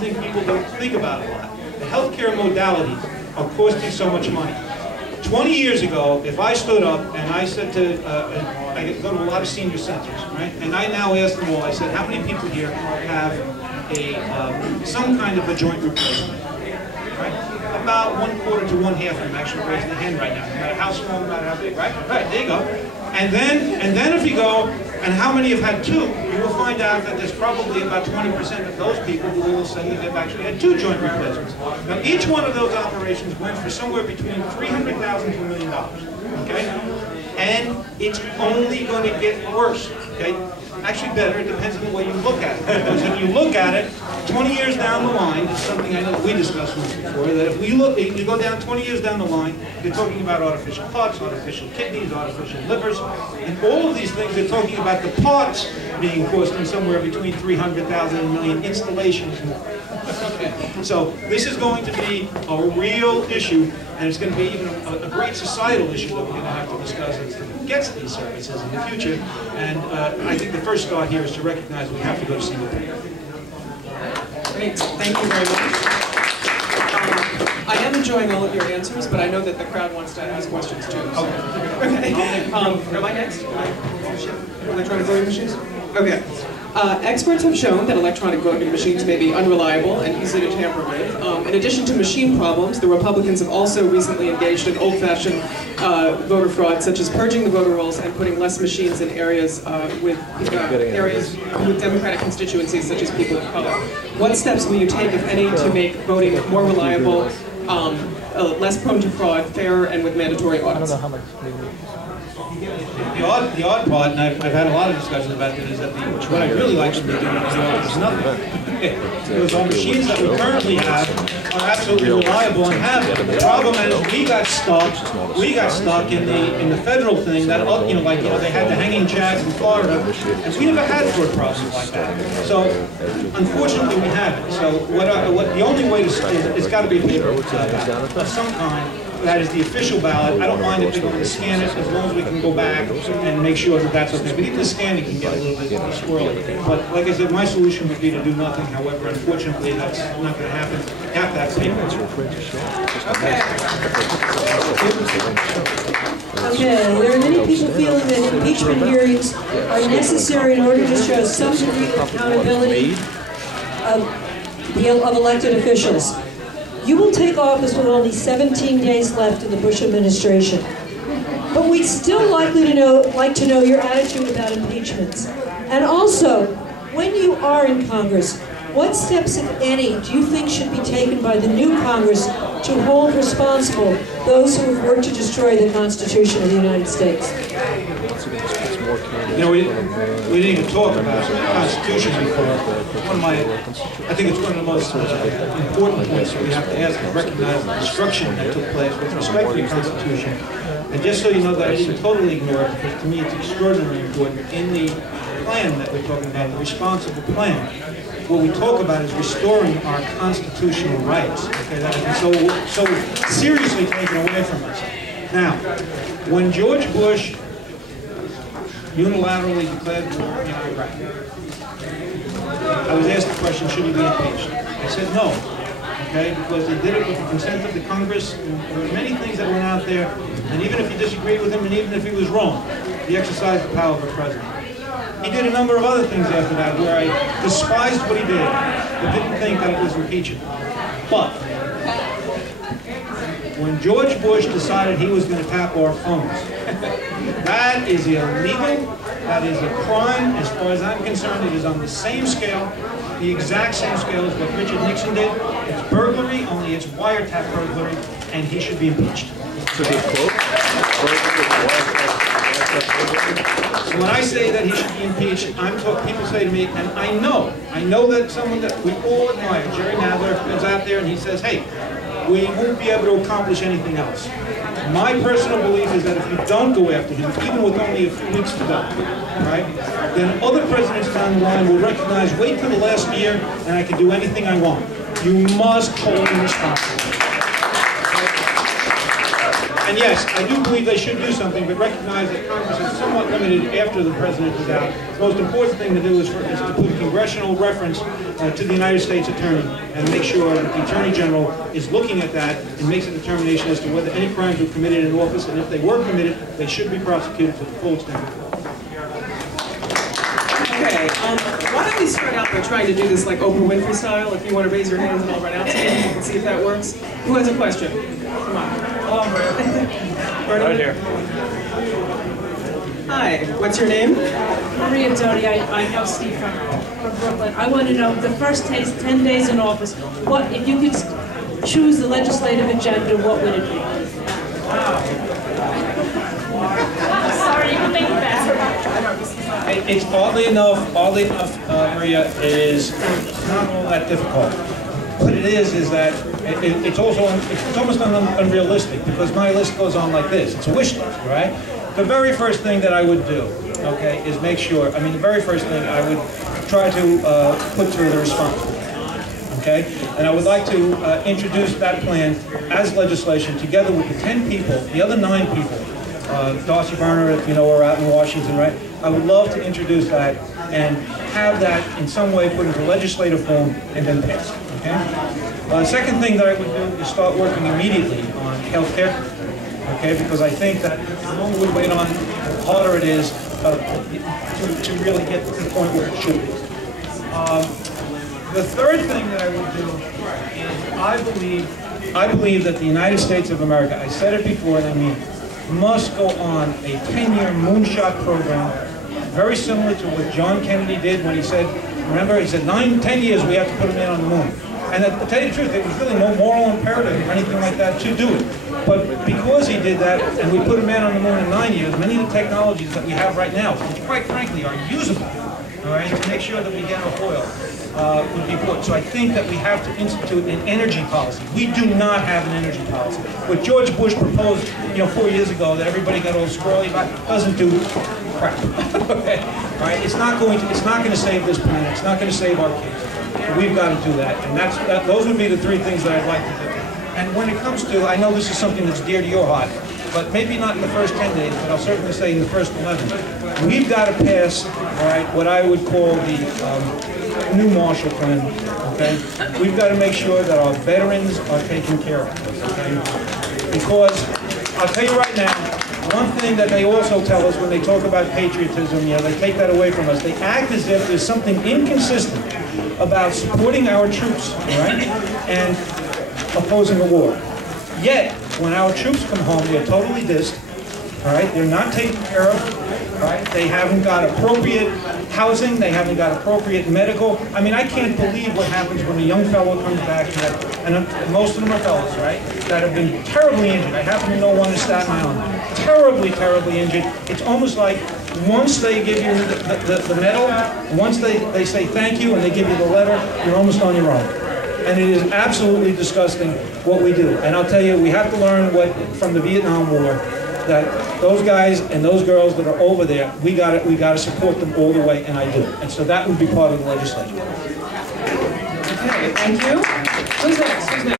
think people don't think about a lot. The healthcare modalities are costing so much money. 20 years ago, if I stood up and I said to, I go to a lot of senior centers, right? And I now ask them all, I said, how many people here have some kind of a joint replacement, right? About 1/4 to 1/2 of them actually raising their hand right now, no matter how small, no matter how big, right? Right, there you go. And then if you go, and how many have had two, you will find out that there's probably about 20% of those people who will say that they've actually had 2 joint replacements. Now, each one of those operations went for somewhere between $300,000 to $1 million, okay? And it's only going to get worse, okay? Actually better, it depends on the way you look at it. Because if you look at it, 20 years down the line, it's something I know we discussed once before, that if we look, you go down 20 years down the line, you're talking about artificial hearts, artificial kidneys, artificial livers, and all of these things are talking about the parts being costing somewhere between $300,000 and $1 million, installations more. So this is going to be a real issue, and it's going to be even a great societal issue that we're going to have to discuss as to who gets these services in the future. And I think the first start here is to recognize we have to go to single payer. Great, thank you very much. I am enjoying all of your answers, but I know that the crowd wants to ask questions too. So. Okay. Am I next? Electronic voting machines? Okay. Experts have shown that electronic voting machines may be unreliable and easy to tamper with. In addition to machine problems, the Republicans have also recently engaged in old-fashioned voter fraud, such as purging the voter rolls and putting less machines in areas with Democratic constituencies, such as people of color. What steps will you take, if any, to make voting more reliable, less prone to fraud, fairer, and with mandatory audits? The odd part, and I've had a lot of discussions about this, is that what I really like to be doing is nothing. Because our machines that we currently have are absolutely reliable and have it. The problem is we got stuck in the federal thing that, they had the hanging chads in Florida, and we never had court process like that. So unfortunately we haven't. So the only way to it's got to be a paper ballot of some kind. That is the official ballot. I don't mind if they're going to scan it, as long as we can go back and make sure that that's okay. But even the scanning can get a little bit squirrely. But like I said, my solution would be to do nothing. However, unfortunately, that's not going to happen. You have to have paper. Okay, there are many people feeling that impeachment hearings are necessary in order to show some degree of accountability of elected officials. You will take office with only 17 days left in the Bush administration. But we'd still like to know your attitude about impeachments. And also, when you are in Congress, what steps, if any, do you think should be taken by the new Congress to hold responsible those who have worked to destroy the Constitution of the United States? You know, we didn't even talk about the Constitution before. I think it's one of the most important points that we have to ask is recognize the destruction that took place with respect to the Constitution. And just so you know that I didn't totally ignore it, because to me it's extraordinarily important, in the plan that we're talking about, the responsible plan, what we talk about is restoring our constitutional rights, okay, that have been so seriously taken away from us. Now, when George Bush unilaterally declared war in Iraq, I was asked the question, should he be impeached? I said no, okay, because they did it with the consent of the Congress, and there were many things that went out there, and even if you disagreed with him, and even if he was wrong, he exercised the power of a president. He did a number of other things after that where I despised what he did, but didn't think that it was impeachable. But when George Bush decided he was going to tap our phones, that is illegal, that is a crime. As far as I'm concerned, it is on the same scale, the exact same scale as what Richard Nixon did. It's burglary, only it's wiretap burglary, and he should be impeached. So the quote? So when I say that he should be impeached, people say to me, and I know that someone that we all admire, Jerry Nadler, goes out there and he says, hey, we won't be able to accomplish anything else. My personal belief is that if you don't go after him, even with only a few weeks to go, right, then other presidents down the line will recognize, wait till the last year and I can do anything I want. You must hold him responsible. And yes, I do believe they should do something, but recognize that Congress is somewhat limited after the president is out. The most important thing to do is to put a congressional reference to the United States Attorney and make sure that the Attorney General is looking at that and makes a determination as to whether any crimes were committed in office, and if they were committed, they should be prosecuted to the full extent of the law. Okay, why don't we start out by trying to do this like Oprah Winfrey style? If you want to raise your hands and I'll run out to you and see if that works. Who has a question? Come on. Right here. Hi, what's your name? Maria Doty. I know Steve from Brooklyn. I want to know, the first 10 days in office, what if you could choose the legislative agenda, what would it be? Sorry, you can make it faster. It's oddly enough, Maria, is not all that difficult. What it is that it's almost unrealistic, because my list goes on like this. It's a wish list, right? The very first thing that I would do, okay, is make sure, the very first thing I would try to put through the response plan, okay? And I would like to introduce that plan as legislation together with the 10 people, the other 9 people, Darcy Berner, if you know, are out in Washington, right? I would love to introduce that and have that in some way put into legislative form and then passed, okay? Second thing that I would do is start working immediately on health care. Okay, because I think that the longer we wait on, the harder it is to really get to the point where it should be. The third thing that I would do is I believe that the United States of America, I said it before and I mean it, must go on a 10-year moonshot program, very similar to what John Kennedy did when he said, remember, he said 10 years we have to put a man on the moon. And to tell you the truth, there was really no moral imperative or anything like that to do it. But because he did that, and we put a man on the moon in 9 years, many of the technologies that we have right now, which quite frankly are usable, all right, to make sure that we get off oil, would be put. So I think that we have to institute an energy policy. We do not have an energy policy. What George Bush proposed, 4 years ago, that everybody got all squirrely about, doesn't do crap. Okay, all right, it's not going to save this planet. It's not going to save our kids. So we've got to do that, and those would be the 3 things that I'd like to do. And when it comes to, I know this is something that's dear to your heart, but maybe not in the first 10 days, but I'll certainly say in the first 11. We've got to pass, all right, what I would call the new Marshall Plan, okay? We've got to make sure that our veterans are taken care of, okay? Because, I'll tell you right now, one thing that they also tell us when they talk about patriotism, they take that away from us. They act as if there's something inconsistent about supporting our troops, right, and opposing a war. Yet, when our troops come home, they're totally dissed, all right, they're not taken care of, all right, they haven't got appropriate housing, they haven't got appropriate medical. I can't believe what happens when a young fellow comes back, and most of them are fellows, right, that have been terribly injured. I happen to know one in Staten Island, terribly, terribly injured. It's almost like once they give you the medal, once they say thank you and they give you the letter, you're almost on your own. And it is absolutely disgusting what we do. And I'll tell you, we have to learn from the Vietnam War, that those guys and those girls that are over there, we got to support them all the way, and I do. And so that would be part of the legislation. Okay, thank you. Who's next?